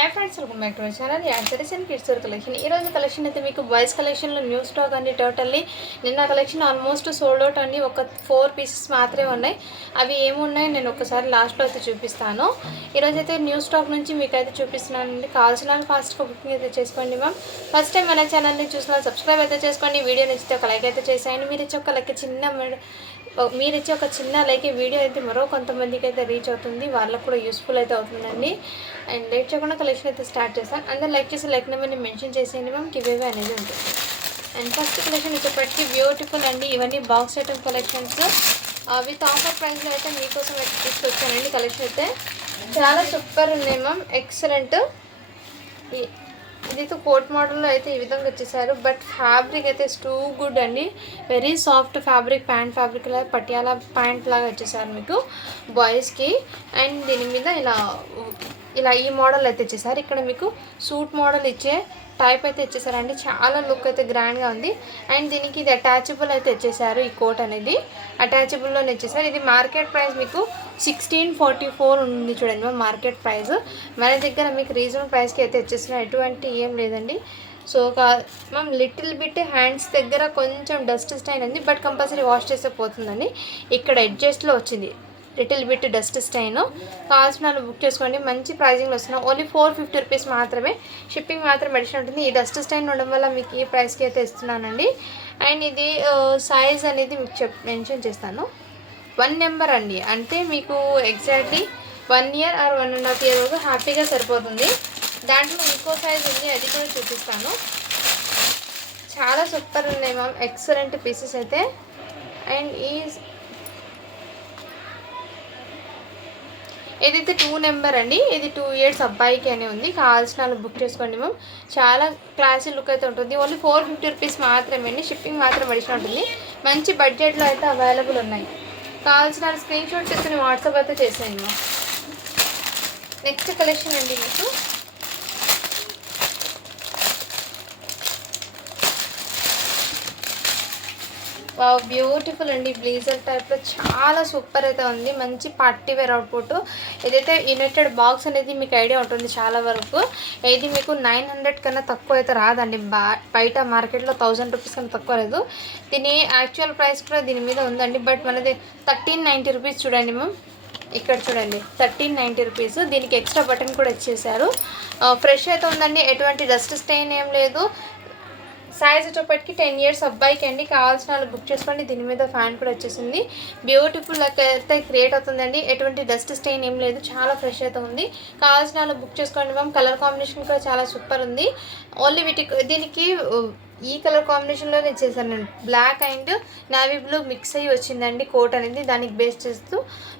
Hi friends, welcome back to my channel యాన్సరీస్ and kids wear collection. ఈరోజు collection అయితే మీకు బాయ్స్ కలెక్షన్లో న్యూ స్టాక్ అండి. టోటల్లీ నిన్న కలెక్షన్ ఆల్మోస్ట్ సోల్డ్ అవుట్ అండి. ఒక 4 పీసెస్ మాత్రమే ఉన్నాయి. అవి ఏమున్నాయి నేను ఒకసారి లాస్ట్లో అయితే చూపిస్తాను. ఈరోజు అయితే న్యూ స్టాక్ నుంచి మీకు అయితే చూపిస్తున్నానండి. కావాల్సిన ఫాస్ట్గా బుకింగ్ అయితే చేసుకోండి మ్యామ్. ఫస్ట్ టైం మన ఛానల్ని చూసిన సబ్స్క్రైబ్ అయితే చేసుకోండి. వీడియో నచ్చితే ఒక లైక్ అయితే చేసేయండి. మీరు ఇచ్చే ఒక చిన్న లైక్ వీడియో అయితే మరో కొంతమందికి అయితే రీచ్ అవుతుంది, వాళ్ళకు కూడా యూస్ఫుల్ అయితే అవుతుందండి. అండ్ లేట్ చేయకుండా కలెక్షన్ అయితే స్టార్ట్ చేస్తాను. అందరూ లైక్ చేసి లైక్ నెంబర్ని మెన్షన్ చేసేయండి మ్యామ్. గివ్ అనేది ఉంటుంది. అండ్ ఫస్ట్ కలెక్షన్ వచ్చేప్పటికి బ్యూటిఫుల్ అండి. ఇవన్నీ box item collections with offer ప్రైస్లో అయితే మీకోసం అయితే తీసుకొచ్చానండి. కలెక్షన్ అయితే చాలా సూపర్ ఉన్నాయి మ్యామ్, ఎక్సలెంట్. ఇదైతే కోట్ మోడల్లో అయితే ఈ విధంగా వచ్చేసారు. బట్ ఫ్యాబ్రిక్ అయితే టూ గుడ్ అండి. Very soft fabric, pant fabric లాగా పటియాలా ప్యాంట్ లాగా వచ్చేసారు మీకు బాయ్స్కి. అండ్ దీని మీద ఇలా ఈ మోడల్ అయితే ఇచ్చేసారు. ఇక్కడ మీకు సూట్ మోడల్ ఇచ్చే టైప్ అయితే ఇచ్చేసారండి. చాలా లుక్ అయితే గ్రాండ్గా ఉంది. అండ్ దీనికి ఇది అటాచబుల్ అయితే ఇచ్చేసారు. ఈ కోట్ అనేది అటాచబుల్లోనే ఇచ్చేసారు. ఇది మార్కెట్ ప్రైస్ మీకు 1644 ఉంది చూడండి మార్కెట్ ప్రైస్. మన దగ్గర మీకు రీజనబుల్ ప్రైస్కి అయితే ఇచ్చేసిన ఎటువంటి ఏం లేదండి. So ma'am little bit hands దగ్గర కొంచెం డస్ట్ స్టైన్ ఉంది, బట్ కంపల్సరీ వాష్ చేస్తే పోతుందండి. ఇక్కడ అడ్జస్ట్లో వచ్చింది లిటిల్ బిట్ డస్ట్ స్టైన్. కావాల్సిన బుక్ చేసుకోండి. మంచి ప్రైజింగ్లో వస్తున్నాం. ఓన్లీ 450 రూపీస్ మాత్రమే. షిప్పింగ్ మాత్రం అడిషన్ ఉంటుంది. ఈ డస్ట్ స్టైన్ ఉండడం వల్ల మీకు ఈ ప్రైస్కి అయితే ఇస్తున్నానండి. అండ్ ఇది సైజ్ అనేది మీకు మెన్షన్ చేస్తాను. 1 నెంబర్ అండి. అంటే మీకు ఎగ్జాక్ట్లీ 1 ఇయర్ ఆర్ 1.5 ఇయర్ వరకు హ్యాపీగా సరిపోతుంది. దాంట్లో ఇంకో సైజ్ ఉంది, అది కూడా చూపిస్తాను. చాలా సూపర్ ఉన్నాయి మ్యామ్, ఎక్సలెంట్ పీసెస్ అయితే. అండ్ ఇదైతే 2 నెంబర్ అండి. ఇది 2 ఇయర్స్ అబ్బాయికి అనే ఉంది. కావాల్సిన వాళ్ళు బుక్ చేసుకోండి మ్యామ్. చాలా క్లాసీ లుక్ అయితే ఉంటుంది. ఓన్లీ 450 రూపీస్ మాత్రమే అండి. షిప్పింగ్ మాత్రం అడిషన్ ఉంటుంది. మంచి బడ్జెట్లో అయితే అవైలబుల్ ఉన్నాయి. కావాల్సిన స్క్రీన్ షాట్ తీసుకుని వాట్సాప్ అయితే చేసేయండి మ్యామ్. నెక్స్ట్ కలెక్షన్ అండి మీకు బ్యూటిఫుల్ అండి. బ్లేజర్ టైప్లో చాలా సూపర్ అయితే ఉంది. మంచి పార్టీ వేర్ అవుట్పుట్. ఇదైతే యునైటెడ్ బాక్స్ అనేది మీకు ఐడియా ఉంటుంది చాలా వరకు. ఇది మీకు 900 కన్నా తక్కువ అయితే రాదండి. బయట మార్కెట్లో 1000 రూపీస్ కన్నా తక్కువ లేదు. దీని యాక్చువల్ ప్రైస్ కూడా దీని మీద ఉందండి. బట్ మనది 1390 రూపీస్ చూడండి మ్యామ్. ఇక్కడ చూడండి 1390 రూపీస్. దీనికి ఎక్స్ట్రా బటన్ కూడా ఇచ్చేసారు. ఫ్రెష్ అయితే ఉందండి. ఎటువంటి డస్ట్ స్టెయిన్ ఏం లేదు. సైజ్ వచ్చేప్పటికి 10 ఇయర్స్ అబ్బాయికి అండి. కావాల్సిన వాళ్ళు బుక్ చేసుకోండి. దీని మీద ఫ్యాన్ కూడా వచ్చేసింది. బ్యూటిఫుల్ అయితే క్రియేట్ అవుతుందండి. ఎటువంటి డస్ట్ స్టెయిన్ ఏం లేదు. చాలా ఫ్రెష్ అయితే ఉంది. కావాల్సిన వాళ్ళు బుక్ చేసుకోండి మ్యామ్. కలర్ కాంబినేషన్ కూడా చాలా సూపర్ ఉంది. ఓన్లీ దీనికి ఈ కలర్ కాంబినేషన్లోనే ఇచ్చేసాను నేను. Black and navy blue mix అయ్యి వచ్చిందండి కోట్ అనేది. దానికి బేస్ చేస్తూ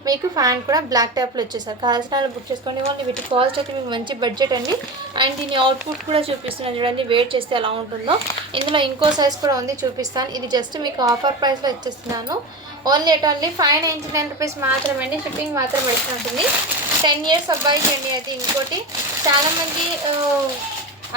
మీకు ఫ్యాన్ కూడా బ్లాక్ టైప్లో వచ్చేసారు. కావాల్సిన వాళ్ళు బుక్ చేసుకోండి. ఓన్లీ వీటి కాస్ట్ అయితే మీకు మంచి బడ్జెట్ అండి. అండ్ దీని అవుట్పుట్ కూడా చూపిస్తున్నాను చూడండి, వెయిట్ చేస్తే ఎలా ఉంటుందో. ఇందులో ఇంకో సైజ్ కూడా ఉంది, చూపిస్తాను. ఇది జస్ట్ మీకు ఆఫర్ ప్రైస్లో ఇచ్చేస్తున్నాను. ఓన్లీ 599 రూపీస్ మాత్రమే అండి. షిప్పింగ్ మాత్రం అడిషన్ ఉంటుంది. 10 ఇయర్స్ అబ్బాయికి అండి. అది ఇంకోటి చాలామంది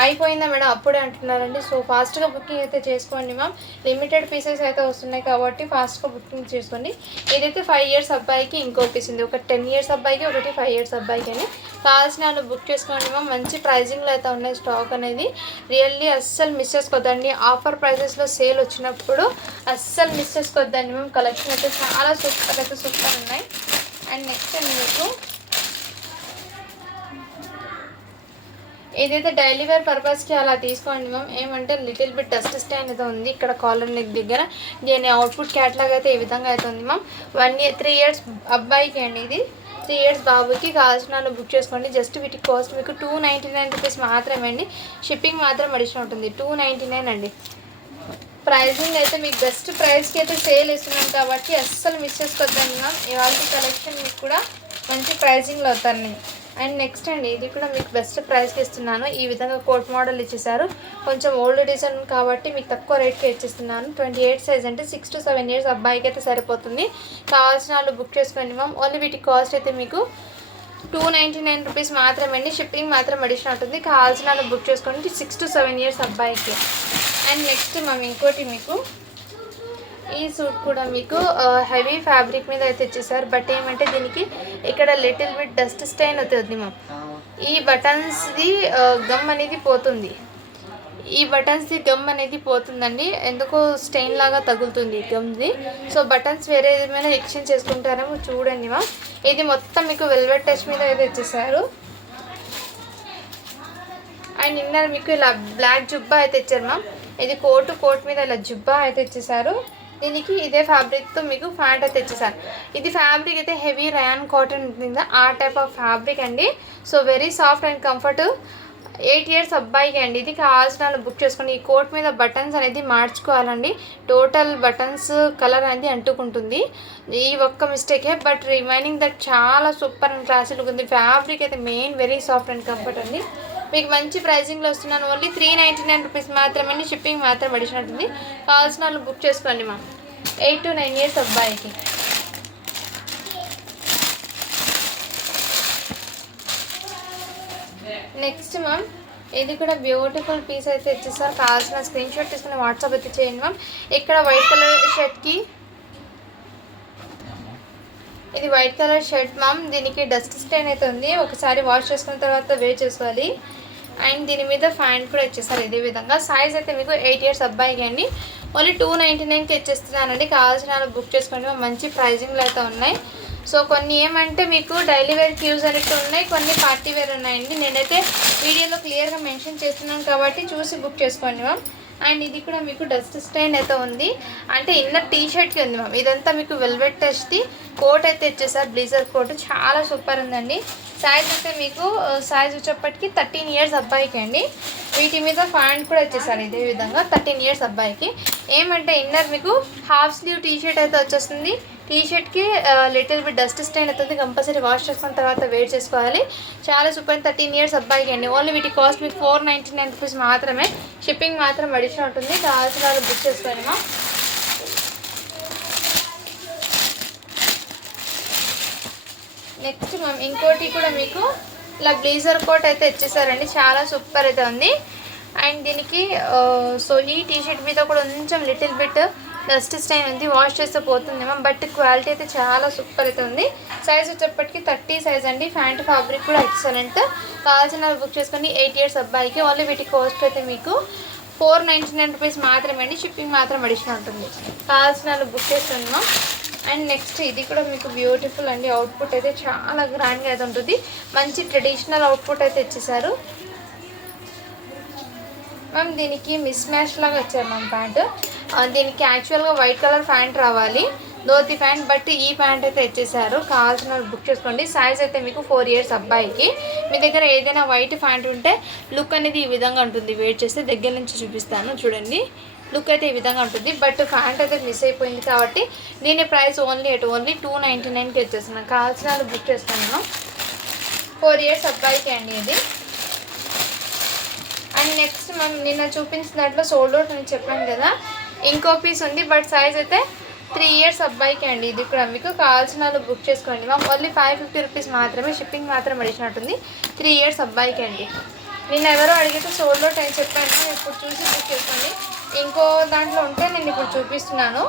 అయిపోయిందా మేడం అప్పుడే అంటున్నారండి. సో ఫాస్ట్గా బుకింగ్ అయితే చేసుకోండి మ్యామ్. లిమిటెడ్ పీసెస్ అయితే వస్తున్నాయి కాబట్టి ఫాస్ట్గా బుకింగ్ చేసుకోండి. ఇదైతే 5 ఇయర్స్ అబ్బాయికి ఇంకో పీస్ ఉంది. ఒకటి 10 ఇయర్స్ అబ్బాయికి, ఒకటి 5 ఇయర్స్ అబ్బాయికి అని. కావాల్సిన వాళ్ళు బుక్ చేసుకోండి మ్యామ్. మంచి ప్రైజింగ్లో అయితే ఉన్నాయి స్టాక్ అనేది. రియల్లీ అస్సలు మిస్ చేసుకోవద్దండి. ఆఫర్ ప్రైజెస్లో సేల్ వచ్చినప్పుడు అస్సలు మిస్ చేసుకోవద్దండి మ్యామ్. కలెక్షన్ అయితే చాలా సూపర్ ఉన్నాయి. అండ్ నెక్స్ట్ అండి మీకు ఏదైతే డైలీ వేర్ పర్పస్కి అలా తీసుకోండి మ్యామ్. ఏమంటే లిటిల్ బిట్ డస్ట్ స్టైన్ అయితే ఉంది ఇక్కడ కాలర్ నెక్ దగ్గర. దీని అవుట్పుట్ క్యాట్లాగ్ అయితే ఈ విధంగా అయితే ఉంది మ్యామ్. 3 ఇయర్స్ అబ్బాయికి అండి. ఇది 3 ఇయర్స్ బాబుకి. కావాల్సిన వాళ్ళు బుక్ చేసుకోండి. జస్ట్ వీటి కాస్ట్ మీకు 299 రూపీస్ మాత్రమే అండి. షిప్పింగ్ మాత్రం అడిషన్ ఉంటుంది. 299 అండి. ప్రైజింగ్ అయితే మీకు బెస్ట్ ప్రైస్కి అయితే సేల్ ఇస్తున్నాం కాబట్టి అస్సలు మిస్ చేసుకోవద్దండి మ్యామ్. ఇవాళ కలెక్షన్ మీకు కూడా మంచి ప్రైజింగ్లో అవుతాయి. అండ్ నెక్స్ట్ అండి ఇది కూడా మీకు బెస్ట్ ప్రైస్కి ఇస్తున్నాను. ఈ విధంగా కోట్ మోడల్ ఇచ్చేసారు. కొంచెం ఓల్డ్ డిజైన్ కాబట్టి మీకు తక్కువ రేట్కి ఇచ్చేస్తున్నాను. 28 సైజ్ అంటే 6 to 7 ఇయర్స్ అబ్బాయికి అయితే సరిపోతుంది. కావాల్సిన వాళ్ళు బుక్ చేసుకోండి మ్యామ్. ఓన్లీ వీటి కాస్ట్ అయితే మీకు 299 రూపీస్ మాత్రమే అండి. షిప్పింగ్ మాత్రం అడిషన్ ఉంటుంది. కావాల్సిన వాళ్ళు బుక్ చేసుకోండి. 6 to 7 ఇయర్స్ అబ్బాయికి. అండ్ నెక్స్ట్ మ్యామ్ ఇంకోటి మీకు ఈ సూట్ కూడా మీకు హెవీ ఫ్యాబ్రిక్ మీద అయితే ఇచ్చేసారు. బట్ ఏమంటే దీనికి ఇక్కడ లిటిల్ బిట్ డస్ట్ స్టైన్ అవుతుంది మ్యామ్. ఈ బటన్స్ది గమ్ అనేది పోతుంది. ఈ బటన్స్ది గమ్ అనేది పోతుందండి, ఎందుకో స్టెయిన్ లాగా తగులుతుంది గమ్ది. సో బటన్స్ వేరే ఏమైనా ఎక్స్చేంజ్ చేసుకుంటారేమో చూడండి మా. ఇది మొత్తం మీకు వెల్వెట్ టచ్ మీద అయితే ఇచ్చేసారు. అండ్ ఇన్నర్ మీకు ఇలా బ్లాక్ జుబ్బా అయితే ఇచ్చారు మ్యామ్. ఇది కోట్ మీద ఇలా జుబ్బా అయితే ఇచ్చేసారు. దీనికి ఇదే ఫ్యాబ్రిక్తో మీకు ప్యాంట్ అయితే ఇచ్చేసారు. ఇది ఫ్యాబ్రిక్ అయితే హెవీ రయాన్ కాటన్ ఉంటుంది, ఆ టైప్ ఆఫ్ ఫ్యాబ్రిక్ అండి. So very soft and comfort. 8 years అబ్బాయికి అండి. ఇది కావాల్సిన బుక్ చేసుకోండి. ఈ కోట్ మీద బటన్స్ అనేది మార్చుకోవాలండి, టోటల్ బటన్స్ కలర్ అనేది అంటుకుంటుంది. ఈ ఒక్క మిస్టేకే, బట్ రిమైనింగ్ దట్ చాలా సూపర్ అండ్ క్లాసీ లుక్ ఉంది. ఫ్యాబ్రిక్ అయితే main very soft and comfort అండి. మీకు మంచి ప్రైజింగ్లో వస్తున్నాను. ఓన్లీ 399 రూపీస్ మాత్రమే, షిప్పింగ్ మాత్రం అడిషన్ ఉంటుంది. కావాల్సిన వాళ్ళు బుక్ చేసుకోండి మా. 8 to 9 ఇయర్స్ అబ్బాయికి. నెక్స్ట్ మ్యామ్ ఇది కూడా బ్యూటిఫుల్ పీస్ అయితే ఇచ్చేసారు. కావాల్సిన స్క్రీన్ షాట్ తీసుకుని వాట్సాప్ అయితే చేయండి మ్యామ్. ఇక్కడ వైట్ కలర్ షర్ట్కి, ఇది వైట్ కలర్ షర్ట్ మ్యామ్. దీనికి డస్ట్ స్టైన్ అయితే ఉంది, ఒకసారి వాష్ చేసుకున్న తర్వాత వేర్ చేసుకోవాలి. అండ్ దీని మీద ఫ్యాంట్ కూడా ఇచ్చేస్తారు ఇదే విధంగా. సైజ్ అయితే మీకు 8 ఇయర్స్ అబ్బాయికి అండి. ఓన్లీ 299కి ఇచ్చేస్తున్నానండి. కావాల్సిన బుక్ చేసుకోండి. మంచి ప్రైజింగ్లో అయితే ఉన్నాయి. సో కొన్ని ఏమంటే మీకు డైలీ వేర్కి యూజ్ అనేట్టు ఉన్నాయి, కొన్ని పార్టీ వేర్ ఉన్నాయండి. నేనైతే వీడియోలో క్లియర్గా మెన్షన్ చేస్తున్నాను కాబట్టి చూసి బుక్ చేసుకోండి మ్యామ్. అండ్ ఇది కూడా మీకు డస్ట్ స్టైన్ అయితే ఉంది, అంటే ఇన్నర్ టీ షర్ట్కి ఉంది మ్యామ్. ఇదంతా మీకు వెల్వెట్ టచ్ది కోట్ అయితే ఇచ్చేసారు, బ్లేజర్ కోట్ చాలా సూపర్ ఉందండి. సైజ్ అయితే మీకు సైజ్ వచ్చేప్పటికి 13 ఇయర్స్ అబ్బాయికి అండి. వీటి మీద ప్యాంట్ కూడా ఇచ్చేసారు ఇదే విధంగా 13 ఇయర్స్ అబ్బాయికి. ఏమంటే ఇన్నర్ మీకు హాఫ్ స్లీవ్ టీ షర్ట్ అయితే వచ్చేస్తుంది. టీ షర్ట్కి లిటిల్ బిట్ డస్ట్ స్టైన్ అవుతుంది, కంపల్సరీ వాష్ చేసుకున్న తర్వాత వేర్ చేసుకోవాలి. చాలా సూపర్. 13 ఇయర్స్ అబ్బాయికి అండి. ఓన్లీ వీటి కాస్ట్ మీకు 499 రూపీస్ మాత్రమే, షిప్పింగ్ మాత్రం అడిషన్ ఉంటుంది. కావాల్సిన వాళ్ళు బుక్ చేసుకోండి మా. నెక్స్ట్ మ్యామ్ ఇంకోటి కూడా మీకు ఇలా బ్లేజర్ కోట్ అయితే ఇచ్చేసారండి, చాలా సూపర్ అయితే ఉంది. అండ్ దీనికి సో ఈ టీ షర్ట్ మీద కూడా కొంచెం లిటిల్ బిట్ డస్ట్ స్టైన్ ఉంది, వాష్ చేస్తే పోతుంది మ్యామ్. బట్ క్వాలిటీ అయితే చాలా సూపర్ అయితే ఉంది. సైజ్ వచ్చేప్పటికి 30 సైజ్ అండి. ప్యాంట్ ఫ్యాబ్రిక్ కూడా ఎక్సలెంట్. కావాల్సిన బుక్ చేసుకొని 8 ఇయర్స్ అబ్బాయికి. ఓన్లీ వీటి కాస్ట్ అయితే మీకు 499 రూపీస్ మాత్రమే అండి, షిప్పింగ్ మాత్రం అడిషన్ ఉంటుంది. కావాల్సిన బుక్ చేసుకోండి మ్యామ్. అండ్ నెక్స్ట్ ఇది కూడా మీకు బ్యూటిఫుల్ అండి. అవుట్పుట్ అయితే చాలా గ్రాండ్గా అయితే ఉంటుంది, మంచి ట్రెడిషనల్ అవుట్పుట్ అయితే ఇచ్చేసారు మ్యామ్. దీనికి మిస్ మ్యాచ్ లాగా వచ్చారు మ్యామ్ ప్యాంట్. దీనికి యాక్చువల్గా వైట్ కలర్ ప్యాంట్ రావాలి, ధోతి ప్యాంట్, బట్ ఈ ప్యాంట్ అయితే ఇచ్చేసారు. కావాల్సిన బుక్ చేసుకోండి. సైజ్ అయితే మీకు 4 ఇయర్స్ అబ్బాయికి. మీ దగ్గర ఏదైనా వైట్ ప్యాంట్ ఉంటే లుక్ అనేది ఈ విధంగా ఉంటుంది. వెయిట్ చేస్తే దగ్గర నుంచి చూపిస్తాను చూడండి. లుక్ అయితే ఈ విధంగా ఉంటుంది, బట్ ప్యాంట్ అయితే మిస్ అయిపోయింది కాబట్టి దీని ప్రైస్ ఓన్లీ 299కి వచ్చేస్తున్నాను. కావాల్సిన వాళ్ళు బుక్ చేస్తాను. 4 ఇయర్స్ అబ్బాయికి అండి ఇది. అండ్ నెక్స్ట్ మనం నిన్న చూపించిన దాంట్లో సోల్డ్ అవుట్ అని చెప్పాను కదా, ఇంకో పీస్ ఉంది, బట్ సైజ్ అయితే 3 ఇయర్స్ అబ్బాయికి అండి. ఇది కూడా మీకు కావాల్సిన వాళ్ళు బుక్ చేసుకోండి మ్యామ్. ఓన్లీ 550 రూపీస్ మాత్రమే, షిప్పింగ్ మాత్రం అడిగినట్టుంది. 3 ఇయర్స్ అబ్బాయికి అండి. నేను ఎవరో అడిగితే సోల్డ్ అవుట్ అని చెప్పాను, ఇప్పుడు చూసి బుక్ చేసుకోండి. ఇంకో దాంట్లో ఉంటే నేను ఇప్పుడు చూపిస్తున్నాను.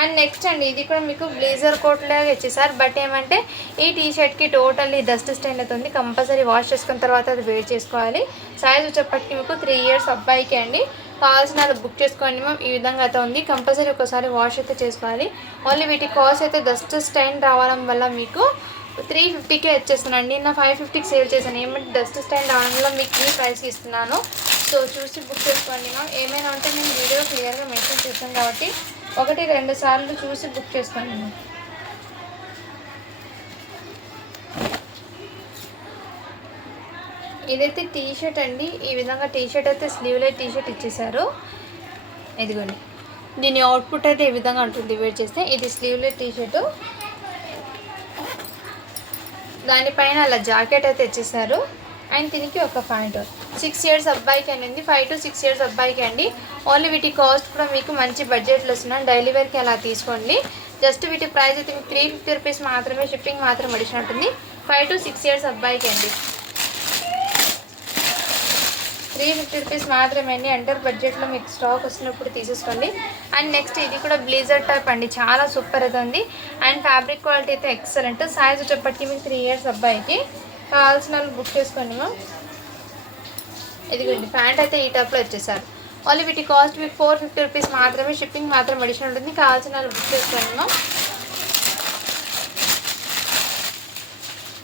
అండ్ నెక్స్ట్ అండి ఇది కూడా మీకు బ్లేజర్ కోట్ లాగా ఇచ్చేసారు, బట్ ఏమంటే ఈ టీ షర్ట్కి టోటల్లీ డస్ట్ స్టైన్ అవుతుంది, కంపల్సరీ వాష్ చేసుకున్న తర్వాత అది వేర్ చేసుకోవాలి. సైజ్ వచ్చేప్పటికి మీకు 3 ఇయర్స్ అబ్బాయికి అండి. కావాల్సిన వాళ్ళు బుక్ చేసుకోండి మ్యామ్. ఈ విధంగా అయితే ఉంది, కంపల్సరీ ఒకసారి వాష్ అయితే చేసుకోవాలి. ఓన్లీ వీటి కాస్ట్ అయితే డస్ట్ స్టైన్ రావడం వల్ల మీకు 350కే వచ్చేస్తానండి. నా 550కి సేల్ చేశాను, ఏమంటే డస్ట్ స్టైన్ రావడం వల్ల మీకు ఈ ప్రైస్కి ఇస్తున్నాను. సో చూసి బుక్ చేసుకోండి మ్యామ్. ఏమైనా ఉంటే నేను వీడియో క్లియర్గా మెన్షన్ చేస్తాను కాబట్టి 1-2 సార్లు చూసి బుక్ చేసుకోండి మ్యామ్. ఇదైతే టీ షర్ట్ అండి. ఈ విధంగా టీ షర్ట్ అయితే స్లీవ్లెస్ టీ షర్ట్ ఇచ్చేసారు. ఇదిగోండి, దీని అవుట్పుట్ అయితే ఈ విధంగా ఉంటుంది వేర్ చేస్తే. ఇది స్లీవ్లెస్ టీ షర్టు, దానిపైన అలా జాకెట్ అయితే ఇచ్చేసారు. అండ్ దీనికి ఒక ప్యాంట్. 6 ఇయర్స్ అబ్బాయికి అండి, 5 to 6 ఇయర్స్ అబ్బాయికి అండి. ఓన్లీ వీటి కాస్ట్ కూడా మీకు మంచి బడ్జెట్లో వస్తున్నాను, డైలీ వేర్కి అలా తీసుకోండి. జస్ట్ వీటి ప్రైస్ అయితే మీకు 350 రూపీస్ మాత్రమే, షిప్పింగ్ మాత్రం అడిషన్ ఉంటుంది. 5 to 6 ఇయర్స్ అబ్బాయికి అండి. 350 రూపీస్ మాత్రమే అండి. అండర్ బడ్జెట్లో మీకు స్టాక్ వస్తున్నప్పుడు తీసేసుకోండి. అండ్ నెక్స్ట్ ఇది కూడా బ్లేజర్ టైప్ అండి, చాలా సూపర్ అయితే ఉంది. అండ్ ఫ్యాబ్రిక్ క్వాలిటీ అయితే ఎక్సలెంట్. సైజ్ వచ్చేప్పటికి మీకు 3 ఇయర్స్ అబ్బాయికి. కావాల్సిన వాళ్ళు బుక్ చేసుకోండి మ్యామ్. ఇదిగోండి ప్యాంట్ అయితే ఈ టైప్లో వచ్చేసారు. ఓన్లీ వీటి కాస్ట్ మీకు 450 రూపీస్ మాత్రమే. షిప్పింగ్ మాత్రం అడిషనల్ ఉంటుంది. కావాల్సిన వాళ్ళు బుక్ చేసుకోండి మ్యామ్.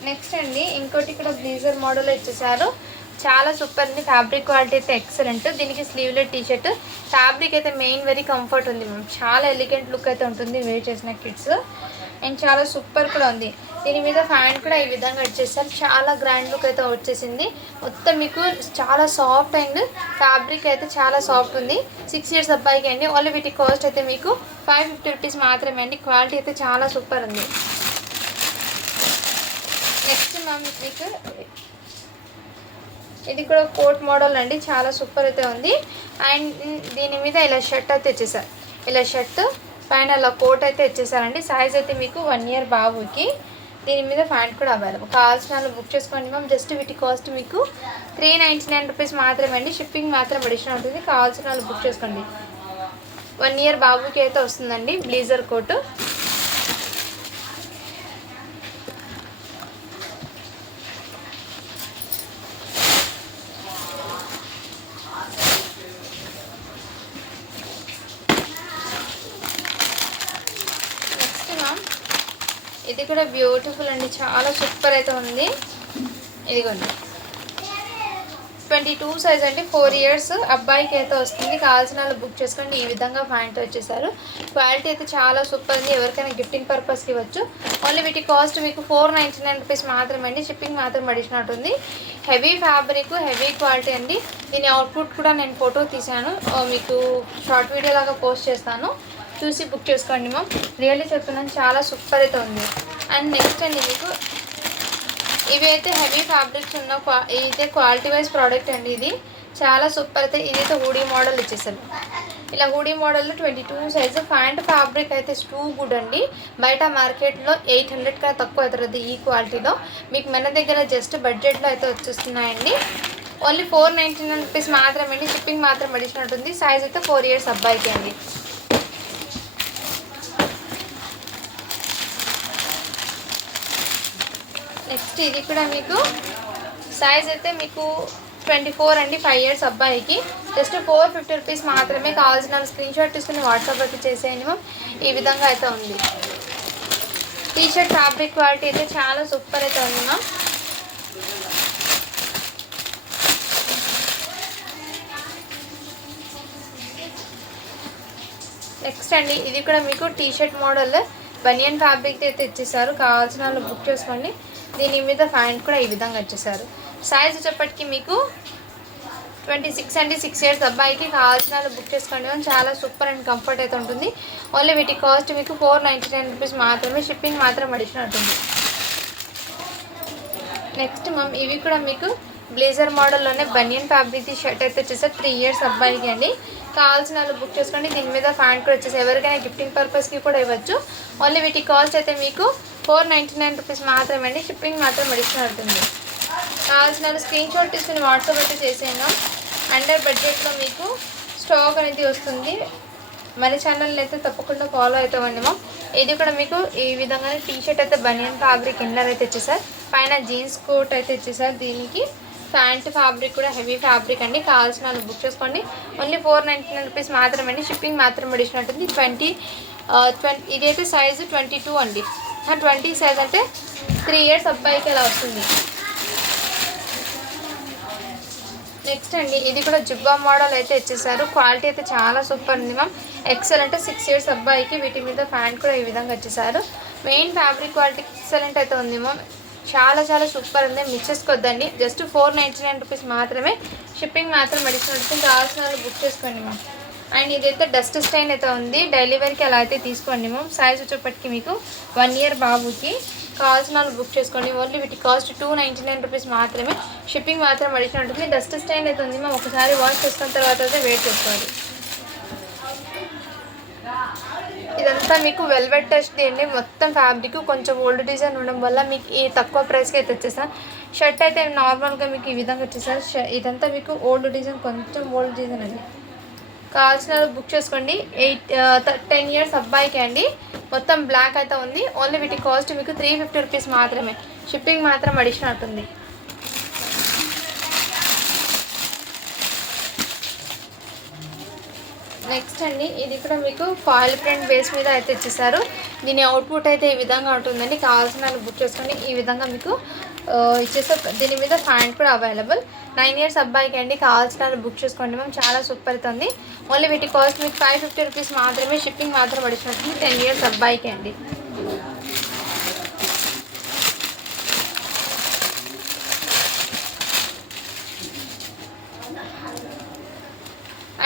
నెక్స్ట్ అండి ఇంకోటి ఇక్కడ బ్లీజర్ మోడల్ ఇచ్చేసారు. చాలా సూపర్ ఉంది. ఫ్యాబ్రిక్ క్వాలిటీ అయితే ఎక్సలెంట్. దీనికి స్లీవ్లెస్ టీ షర్ట్. ఫ్యాబ్రిక్ అయితే మెయిన్ వెరీ కంఫర్ట్ ఉంది మ్యామ్. చాలా ఎలిగెంట్ లుక్ అయితే ఉంటుంది వేర్ చేసిన కిడ్స్. అండ్ చాలా సూపర్ కూడా ఉంది. దీని మీద ఫ్యాంట్ కూడా ఈ విధంగా వచ్చేసారు. చాలా గ్రాండ్ లుక్ అయితే వచ్చేసింది. మొత్తం మీకు చాలా సాఫ్ట్ అండ్ ఫ్యాబ్రిక్ అయితే చాలా సాఫ్ట్ ఉంది. 6 ఇయర్స్ అబ్బాయికి అండి. ఓన్లీ వీటి కాస్ట్ అయితే మీకు 550 రూపీస్ మాత్రమే అండి. క్వాలిటీ అయితే చాలా సూపర్ ఉంది. నెక్స్ట్ మ్యామ్ మీకు ఇది కూడా కోట్ మోడల్ అండి. చాలా సూపర్ అయితే ఉంది. అండ్ దీని మీద ఇలా షర్ట్ అయితే ఇచ్చేసారు. ఇలా షర్ట్ పైన ఇలా కోట్ అయితే ఇచ్చేసారండి. సైజ్ అయితే మీకు 1 ఇయర్ బాబుకి. దీని మీద ప్యాంట్ కూడా అవైలబుల్. కావాల్సిన వాళ్ళు బుక్ చేసుకోండి మ్యామ్. జస్ట్ వీటి కాస్ట్ మీకు 399 రూపీస్ మాత్రమే అండి. షిప్పింగ్ మాత్రం అడిషనల్ ఉంటుంది. కావాల్సిన వాళ్ళు బుక్ చేసుకోండి. 1 ఇయర్ బాబుకి అయితే వస్తుందండి బ్లీజర్ కోట్. ఇది కూడా బ్యూటిఫుల్ అండి. చాలా సూపర్ అయితే ఉంది. ఇదిగోండి 22 సైజ్ అండి. 4 ఇయర్స్ అబ్బాయికి అయితే వస్తుంది. కావాల్సిన వాళ్ళు బుక్ చేసుకోండి. ఈ విధంగా ప్యాంట్ వచ్చేసారు. క్వాలిటీ అయితే చాలా సూపర్ ఉంది. ఎవరికైనా గిఫ్టింగ్ పర్పస్కి ఇవ్వచ్చు. ఓన్లీ వీటి కాస్ట్ మీకు 499 రూపీస్ మాత్రమే అండి. షిప్పింగ్ మాత్రం అడిషనల్ ఉంటుంది. హెవీ ఫ్యాబ్రిక్, హెవీ క్వాలిటీ అండి. దీని అవుట్పుట్ కూడా నేను ఫోటో తీసాను, మీకు షార్ట్ వీడియో లాగా పోస్ట్ చేస్తాను. చూసి బుక్ చేసుకోండి మ్యామ్. రియల్లీ చెప్తున్నాను చాలా సూపర్ అయితే ఉంది. అండ్ నెక్స్ట్ అండి మీకు ఇవి అయితే హెవీ ఫ్యాబ్రిక్స్ ఉన్న ఇదైతే క్వాలిటీ వైజ్ ప్రోడక్ట్ అండి. ఇది చాలా సూపర్ అయితే. ఇదైతే హూడీ మోడల్ ఇచ్చేసారు. ఇలా హూడీ మోడల్లో 22 సైజు. ప్యాంట్ ఫ్యాబ్రిక్ అయితే టూ గుడ్ అండి. బయట మార్కెట్లో 800 కన్నా తక్కువ అవుతుంది ఈ క్వాలిటీలో. మీకు మన దగ్గర జస్ట్ బడ్జెట్లో అయితే వచ్చేస్తున్నాయండి. ఓన్లీ 499 రూపీస్ మాత్రమే అండి. షిప్పింగ్ మాత్రం అడిషనల్ ఉంటుంది. సైజ్ అయితే 4 ఇయర్స్ అబ్బాయికి అండి. నెక్స్ట్ ఇది కూడా మీకు సైజ్ అయితే మీకు 24 అండి. 5 ఇయర్స్ అబ్బాయికి. జస్ట్ 450 రూపీస్ మాత్రమే. కావాల్సిన స్క్రీన్ షాట్ తీసుకుని వాట్సాప్ అయితే చేసేయండి మ్యామ్. ఈ విధంగా అయితే ఉంది. టీ షర్ట్ ఫ్యాబ్రిక్ క్వాలిటీ అయితే చాలా సూపర్ అయితే ఉంది మ్యామ్. నెక్స్ట్ అండి ఇది కూడా మీకు టీ షర్ట్ మోడల్ బనియన్ ఫ్యాబ్రిక్ అయితే ఇచ్చేసారు. కావాల్సిన వాళ్ళు బుక్ చేసుకోండి. దీని మీద ప్యాంట్ కూడా ఈ విధంగా వచ్చేసారు. సైజ్ వచ్చేప్పటికి మీకు 26 అండి. 6 ఇయర్స్ అబ్బాయికి. కావాల్సిన వాళ్ళు బుక్ చేసుకోండి. చాలా సూపర్ అండ్ కంఫర్ట్ అయితే ఉంటుంది. ఓన్లీ వీటి కాస్ట్ మీకు 499 రూపీస్ మాత్రమే. షిప్పింగ్ మాత్రం అడిషనల్ ఉంటుంది. నెక్స్ట్ మ్యామ్ ఇవి కూడా మీకు బ్లేజర్ మోడల్లోనే బనియన్ ఫ్యాబ్రిక్ షర్ట్ అయితే వచ్చేసారు. 3 ఇయర్స్ అబ్బాయికి అండి. కావాల్సిన వాళ్ళు బుక్ చేసుకోండి. దీని మీద ప్యాంట్ కూడా వచ్చేసి ఎవరికైనా గిఫ్టింగ్ పర్పస్కి కూడా ఇవ్వచ్చు. ఓన్లీ వీటి కాస్ట్ అయితే మీకు 499 రూపీస్ మాత్రమే అండి. షిప్పింగ్ మాత్రం అడిషనల్ అవుతుంది. కావాల్సిన వాళ్ళు స్క్రీన్ షాట్ తీసుకుని వాట్సాప్ అయితే చేసేయండి. అండర్ బడ్జెట్లో మీకు స్టాక్ అనేది వస్తుంది. మన ఛానల్ని అయితే తప్పకుండా ఫాలో అవుతామండి మ్యామ్. ఇది కూడా మీకు ఈ విధంగా టీ షర్ట్ అయితే బనియన్ ఫ్యాబ్రిక్ ఇన్నర్ అయితే ఇచ్చేసారు. పైన జీన్స్ కోట్ అయితే ఇచ్చేసారు. దీనికి ప్యాంట్ ఫ్యాబ్రిక్ కూడా హెవీ ఫ్యాబ్రిక్ అండి. కావాల్సిన వాళ్ళు బుక్ చేసుకోండి. ఓన్లీ 499 రూపీస్ మాత్రమే అండి. షిప్పింగ్ మాత్రం అడిషనల్ ఉంటుంది. 20 ఇదైతే సైజు 22 అండి. 20 సైజ్ అంటే 3 ఇయర్స్ అబ్బాయికి అలా వస్తుంది. నెక్స్ట్ అండి ఇది కూడా జుబ్బా మోడల్ అయితే ఇచ్చేసారు. క్వాలిటీ అయితే చాలా సూపర్ ఉంది మ్యామ్. ఎక్సలెంట్. 6 ఇయర్స్ అబ్బాయికి. వీటి మీద ప్యాంట్ కూడా ఈ విధంగా వచ్చేసారు. మెయిన్ ఫ్యాబ్రిక్ క్వాలిటీ ఎక్సలెంట్ అయితే ఉంది మ్యామ్. చాలా చాలా సూపర్ ఉంది. మిస్ చేసుకోవద్దండి. జస్ట్ 499 రూపీస్ మాత్రమే. షిప్పింగ్ మాత్రం అడిషనల్ ఉంటుంది. కావాల్సిన వాళ్ళు బుక్ చేసుకోండి మ్యామ్. అండ్ ఇదైతే డస్ట్ స్టైన్ అయితే ఉంది. డైలీ వేర్కి అలా అయితే తీసుకోండి మ్యామ్. సైజ్ వచ్చేప్పటికి మీకు 1 ఇయర్ బాబుకి. కావాల్సిన వాళ్ళు బుక్ చేసుకోండి. ఓన్లీ వీటి కాస్ట్ 299 రూపీస్ మాత్రమే. షిప్పింగ్ మాత్రం అడిషనల్ ఉంటుంది. డస్ట్ స్టైన్ అయితే ఉంది మ్యామ్. ఒకసారి వాష్ చేసుకున్న తర్వాత అయితే వెయిట్ చేసుకోవాలి. ఇదంతా మీకు వెల్వెట్ టచ్ అండి. మొత్తం ఫ్యాబ్రిక్ కొంచెం ఓల్డ్ డిజైన్ ఉండడం వల్ల మీకు ఈ తక్కువ ప్రైస్కి అయితే వచ్చేసాను. షర్ట్ అయితే నార్మల్గా మీకు ఈ విధంగా వచ్చేసారు. ఇదంతా మీకు ఓల్డ్ డిజైన్, కొంచెం ఓల్డ్ డిజైన్ అండి. కావాల్సిన బుక్ చేసుకోండి. 10 ఇయర్స్ అబ్బాయికి అండి. మొత్తం బ్లాక్ అయితే ఉంది. ఓన్లీ వీటి కాస్ట్ మీకు 350 రూపీస్ మాత్రమే. షిప్పింగ్ మాత్రం అడిషనల్ ఉంటుంది. నెక్స్ట్ అండి ఇది కూడా మీకు ఫాయిల్ ప్రింట్ బేస్ మీద అయితే ఇచ్చేసారు. దీని అవుట్పుట్ అయితే ఈ విధంగా ఉంటుందండి. కావాల్సిన బుక్ చేసుకొని ఈ విధంగా మీకు ఇచ్చేసారు. దీని మీద ఫ్యాంట్ కూడా అవైలబుల్. 9 ఇయర్స్ అబ్బాయికి అండి. కావాల్సిన బుక్ చేసుకోండి మ్యామ్. చాలా సూపర్ అవుతుంది. ఓన్లీ వీటి కాస్ట్ మీకు 550 రూపీస్ మాత్రమే. షిప్పింగ్ మాత్రం పడిచినట్టు 10 ఇయర్స్ అబ్బాయికి అండి.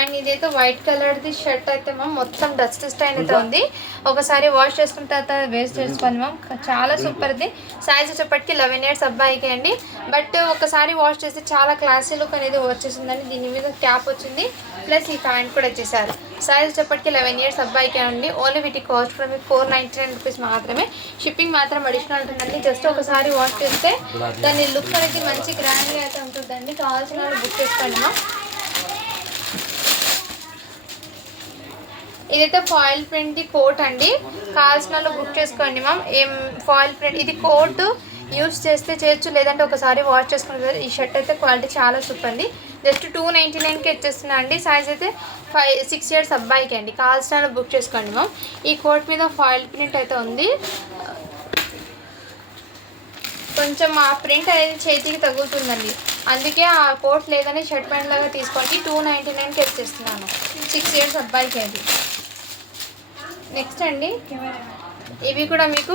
అండ్ ఇదైతే వైట్ కలర్ది షర్ట్ అయితే మ్యామ్ మొత్తం డస్ట్ స్టైన్ అయితే ఉంది. ఒకసారి వాష్ చేసుకున్న తర్వాత వేస్ట్ చేసుకోండి మ్యామ్. చాలా సూపర్ది. సైజ్ వచ్చేప్పటికి 11 ఇయర్స్ అబ్బాయికి అండి. బట్ ఒకసారి వాష్ చేస్తే చాలా క్లాసీ లుక్ అనేది వచ్చేసిందండి. దీని మీద క్యాప్ వచ్చింది, ప్లస్ ఈ ప్యాంట్ కూడా వచ్చేసారు. సైజ్ వచ్చేప్పటికి 11 ఇయర్స్ అబ్బాయికి అండి. ఓన్లీ వీటి కాస్ట్ కూడా మీకు 499 రూపీస్ మాత్రమే. షిప్పింగ్ మాత్రం అడిషనల్ ఉంటుందండి. జస్ట్ ఒకసారి వాష్ చేస్తే దాని లుక్ అనేది మంచి గ్రాండ్గా అయితే ఉంటుందండి. కావాల్సిన వాళ్ళు బుక్ చేసుకోండి మ్యామ్. ఇదైతే ఫాయిల్ ప్రింట్ కోట్ అండి. కావాల్సిన వాళ్ళు బుక్ చేసుకోండి మ్యామ్. ఫాయిల్ ప్రింట్ ఇది కోట్ యూస్ చేస్తే చేయొచ్చు, లేదంటే ఒకసారి వాష్ చేసుకుని. ఈ షర్ట్ అయితే క్వాలిటీ చాలా సూపర్ అండి. జస్ట్ 299కి ఇచ్చేస్తున్నా అండి. సైజ్ అయితే 6 ఇయర్స్ అబ్బాయికి అండి. కావాల్సిన వాళ్ళు బుక్ చేసుకోండి మ్యామ్. ఈ కోట్ మీద ఫాయిల్ ప్రింట్ అయితే ఉంది. కొంచెం ఆ ప్రింట్ అనేది చేతికి తగులుతుందండి. అందుకే ఆ కోట్ లేదని షర్ట్ ప్యాంట్ లాగా తీసుకోండి. 299కి ఇచ్చేస్తున్నాను. 6 ఇయర్స్ అబ్బాయికి అది. నెక్స్ట్ అండి ఇవి కూడా మీకు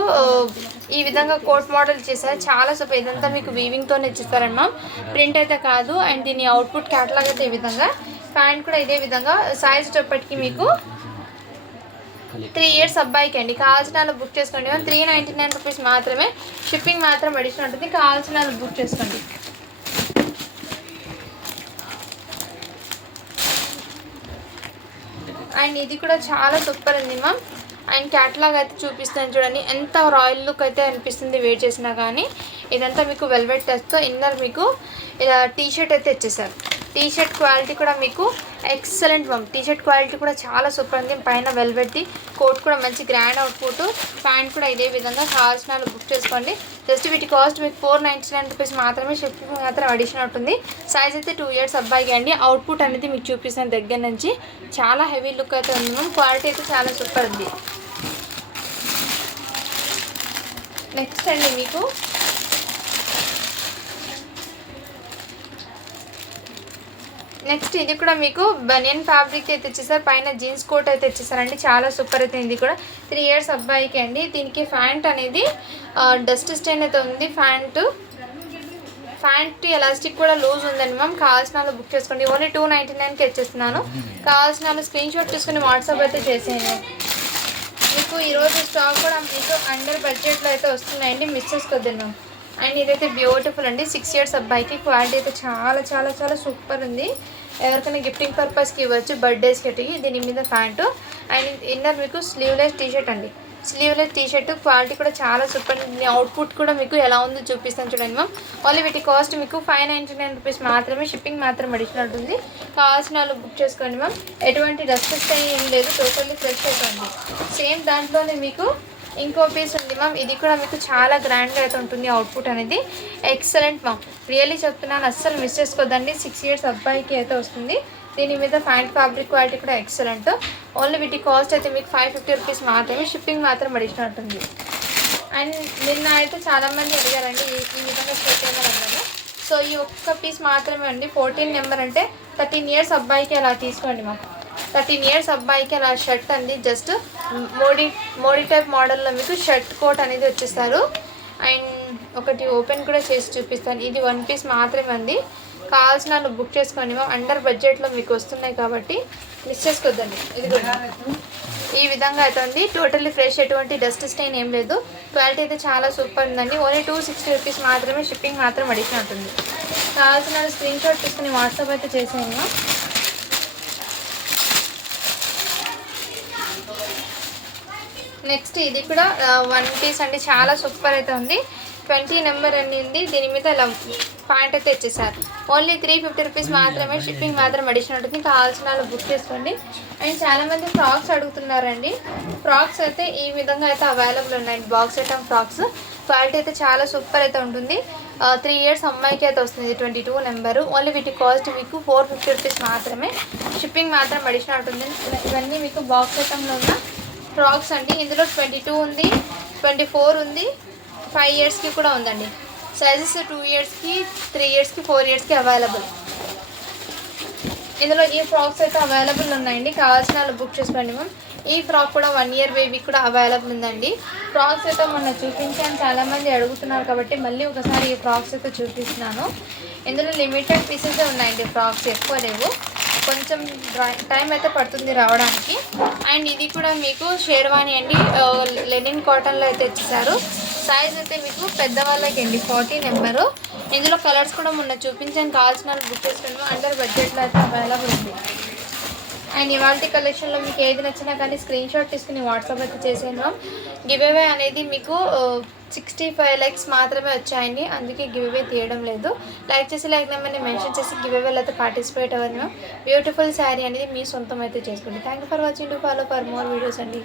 ఈ విధంగా కోట్ మోడల్ ఇచ్చేసారు. చాలా సూపర్. ఇదంతా మీకు వీవింగ్తోనే ఇచ్చేస్తారండి మ్యామ్. ప్రింట్ అయితే కాదు. అండ్ దీని అవుట్పుట్ క్యాటలాగ్ అయితే ఈ విధంగా. ప్యాంట్ కూడా ఇదే విధంగా. సైజ్ వచ్చేప్పటికి మీకు 3 ఇయర్స్ అబ్బాయికి అండి. కావాల్సిన వాళ్ళు బుక్ చేసుకోండి మ్యామ్. 399 రూపీస్ మాత్రమే. షిప్పింగ్ మాత్రం అడిషనల్ ఉంటుంది. కావాల్సిన వాళ్ళు బుక్ చేసుకోండి. అండ్ ఇది కూడా చాలా సూపర్ ఉంది మ్యామ్. అండ్ క్యాటలాగ్ అయితే చూపిస్తాను చూడండి. ఎంత రాయల్ లుక్ అయితే అనిపిస్తుంది వేర్ చేసినా కానీ. ఇదంతా మీకు వెల్వెట్ టచ్తో ఇన్నర్ మీకు ఇలా టీషర్ట్ అయితే ఇచ్చేసారు. టీషర్ట్ క్వాలిటీ కూడా మీకు ఎక్సలెంట్ మ్యామ్. టీషర్ట్ క్వాలిటీ కూడా చాలా సూపర్ ఉంది. పైన వెల్వెట్ది కోట్ కూడా మంచి గ్రాండ్ అవుట్పుట్. ప్యాంట్ కూడా ఇదే విధంగా. కావాల్సిన వాళ్ళు బుక్ చేసుకోండి. జస్ట్ వీటి కాస్ట్ మీకు 499 రూపీస్ మాత్రమే. షిప్పింగ్ మాత్రం అడిషనల్ ఉంటుంది. సైజ్ అయితే 2 ఇయర్స్ అబ్బాయికి అండి. అవుట్పుట్ అనేది మీకు చూపిస్తాను దగ్గర నుంచి. చాలా హెవీ లుక్ అయితే ఉంది మ్యామ్. క్వాలిటీ అయితే చాలా సూపర్ ఉంది. నెక్స్ట్ అండి మీకు నెక్స్ట్ ఇది కూడా మీకు బనియన్ ఫ్యాబ్రిక్ అయితే ఇచ్చేసారు. పైన జీన్స్ కోట్ అయితే ఇచ్చేసారండి. చాలా సూపర్ అయితే. ఇది కూడా 3 ఇయర్స్ అబ్బాయికి అండి. దీనికి ప్యాంట్ అనేది డస్ట్ స్టైన్ అయితే ఉంది. ప్యాంట్ ఎలాస్టిక్ కూడా లూజ్ ఉందండి మ్యామ్. కావాల్సిన వాళ్ళు బుక్ చేసుకోండి. ఓన్లీ 299కి ఇచ్చేస్తున్నాను. కావాల్సిన వాళ్ళు స్క్రీన్ షాట్ తీసుకుని వాట్సాప్ అయితే చేసేయండి. మీకు ఈరోజు స్టాక్ కూడా మీకు అండర్ బడ్జెట్లో అయితే వస్తున్నాయండి. మిస్ చేసుకోవద్దు మ్యామ్. అండ్ ఇదైతే బ్యూటిఫుల్ అండి. 6 ఇయర్స్ అబ్బాయికి. క్వాలిటీ అయితే చాలా చాలా చాలా సూపర్ ఉంది. ఎవరికైనా గిఫ్టింగ్ పర్పస్కి ఇవ్వచ్చు, బర్త్డేస్కి. దీని మీద ప్యాంటు అండ్ ఇన్నర్ మీకు స్లీవ్లెస్ టీషర్ట్ అండి. స్లీవ్లెస్ టీషర్ట్ క్వాలిటీ కూడా చాలా సూపర్. అవుట్పుట్ కూడా మీకు ఎలా ఉందో చూపిస్తాను చూడండి మ్యామ్. ఓన్లీ వీటి కాస్ట్ మీకు 599 రూపీస్ మాత్రమే. షిప్పింగ్ మాత్రం అడిషనల్ ఉంటుంది. కావాల్సిన వాళ్ళు బుక్ చేసుకోండి మ్యామ్. ఎటువంటి డస్ట్ ఏం లేదు. టోటల్లీ ఫ్రెష్ అయిపోయింది. సేమ్ దాంట్లోనే మీకు ఇంకో పీస్ ఉంది మ్యామ్. ఇది కూడా మీకు చాలా గ్రాండ్గా అయితే ఉంటుంది. అవుట్పుట్ అనేది ఎక్సలెంట్ మ్యామ్. రియల్లీ చెప్తున్నాను, అస్సలు మిస్ చేసుకోవద్దండి. 6 ఇయర్స్ అబ్బాయికి అయితే వస్తుంది. దీని మీద ప్యాంట్ ఫ్యాబ్రిక్ క్వాలిటీ కూడా ఎక్సలెంట్. ఓన్లీ వీటి కాస్ట్ అయితే మీకు 550 రూపీస్ మాత్రమే. షిప్పింగ్ మాత్రం అడిషనల్ ఉంటుంది. అండ్ నిన్న అయితే చాలామంది అడిగారండి ఈ విధంగా షర్ట్ ఏమని అన్నాను. సో ఈ ఒక్క పీస్ మాత్రమే అండి. 14 నెంబర్ అంటే 13 ఇయర్స్ అబ్బాయికి అలా తీసుకోండి మ్యామ్. 13 ఇయర్స్ అబ్బాయికి అలా షర్ట్ అండి. జస్ట్ మోడీ టైప్ మోడల్లో మీకు షర్ట్ కోట్ అనేది వచ్చేస్తారు. అండ్ ఒకటి ఓపెన్ కూడా చేసి చూపిస్తాను. ఇది 1 పీస్ మాత్రమే అండి. కావాల్సిన వాళ్ళు బుక్ చేసుకోండి మ్యామ్. అండర్ బడ్జెట్లో మీకు వస్తున్నాయి కాబట్టి మిస్ చేసుకోవద్దండి. ఇది కూడా ఈ విధంగా అయితే ఉంది. Totally fresh. ఎటువంటి డస్ట్ స్టైన్ ఏం లేదు. క్వాలిటీ అయితే చాలా సూపర్ ఉందండి. ఓన్లీ 260 రూపీస్ మాత్రమే. షిప్పింగ్ మాత్రం అడిషనల్ ఉంటుంది. కావాల్సిన వాళ్ళు స్క్రీన్ షాట్ తీసుకుని వాట్సాప్ అయితే చేసేయండి మ్యామ్. నెక్స్ట్ ఇది కూడా 1 పీస్ అండి. చాలా సూపర్ అయితే ఉంది. 20 నెంబర్ అండి. దీని మీద ఇలా ప్యాంట్ అయితే ఇచ్చేసారు. ఓన్లీ 350 రూపీస్ మాత్రమే. షిప్పింగ్ మాత్రం అడిషనల్ ఉంటుంది. కావాల్సిన వాళ్ళు బుక్ చేసుకోండి. అండ్ చాలామంది ఫ్రాక్స్ అడుగుతున్నారండి. ఫ్రాక్స్ అయితే ఈ విధంగా అయితే అవైలబుల్ ఉన్నాయండి. Box item frocks. క్వాలిటీ అయితే చాలా సూపర్ అయితే ఉంటుంది. 3 ఇయర్స్ అమ్మాయికి అయితే వస్తుంది 22 నెంబరు. ఓన్లీ వీటి కాస్ట్ మీకు 450 రూపీస్ మాత్రమే. షిప్పింగ్ మాత్రం అడిషనల్ ఉంటుంది. ఇవన్నీ మీకు బాక్స్ ఐటంలో ఉన్న ఫ్రాక్స్ అండి. ఇందులో 22 ఉంది, 24 ఉంది, 5 ఇయర్స్కి కూడా ఉందండి. సైజెస్ 2 ఇయర్స్కి, 3 ఇయర్స్కి, 4 ఇయర్స్కి అవైలబుల్. ఇందులో ఈ ఫ్రాక్స్ అయితే అవైలబుల్ ఉన్నాయండి. కావాల్సిన వాళ్ళు బుక్ చేసుకోండి మ్యామ్. ఈ ఫ్రాక్ కూడా 1 ఇయర్ బేబీ కూడా అవైలబుల్ ఉందండి. ఫ్రాక్స్ అయితే మొన్న చూపించాను, చాలామంది అడుగుతున్నారు కాబట్టి మళ్ళీ ఒకసారి ఈ ఫ్రాక్స్ అయితే చూపిస్తున్నాను. ఇందులో లిమిటెడ్ పీసెస్ ఉన్నాయండి, ఫ్రాక్స్ ఎక్కువ లేవు. కొంచెం టైం అయితే పడుతుంది రావడానికి. అండ్ ఇది కూడా మీకు షేర్వాణి అండి, లెనిన్ కాటన్లో అయితే ఇచ్చేసారు. సైజ్ అయితే మీకు పెద్దవాళ్ళకి అండి 40 నెంబరు. ఇందులో కలర్స్ కూడా మొన్న చూపించాను, కావాల్సిన వాళ్ళు బుక్ చేసుకున్నాము. అండర్ బడ్జెట్లో అయితే అవైలబుల్ ఉంది. అండ్ ఇవాళ కలెక్షన్లో మీకు ఏది నచ్చినా కానీ స్క్రీన్ షాట్ తీసుకుని వాట్సాప్ అయితే చేసేయండి. గివ్ అవే అనేది మీకు 65 లైక్స్ మాత్రమే వచ్చాయండి, అందుకే గివ్ అవే తీయడం లేదు. లైక్ చేసి లైక్ నెంబర్ని మెన్షన్ చేసి గివ్ అవేలో అయితే పార్టిసిపేట్ అవ్వండి మ్యామ్. బ్యూటిఫుల్ శారీ అనేది మీ సొంతం అయితే చేసుకోండి. Thank you for watching. To follow for more videos అండి.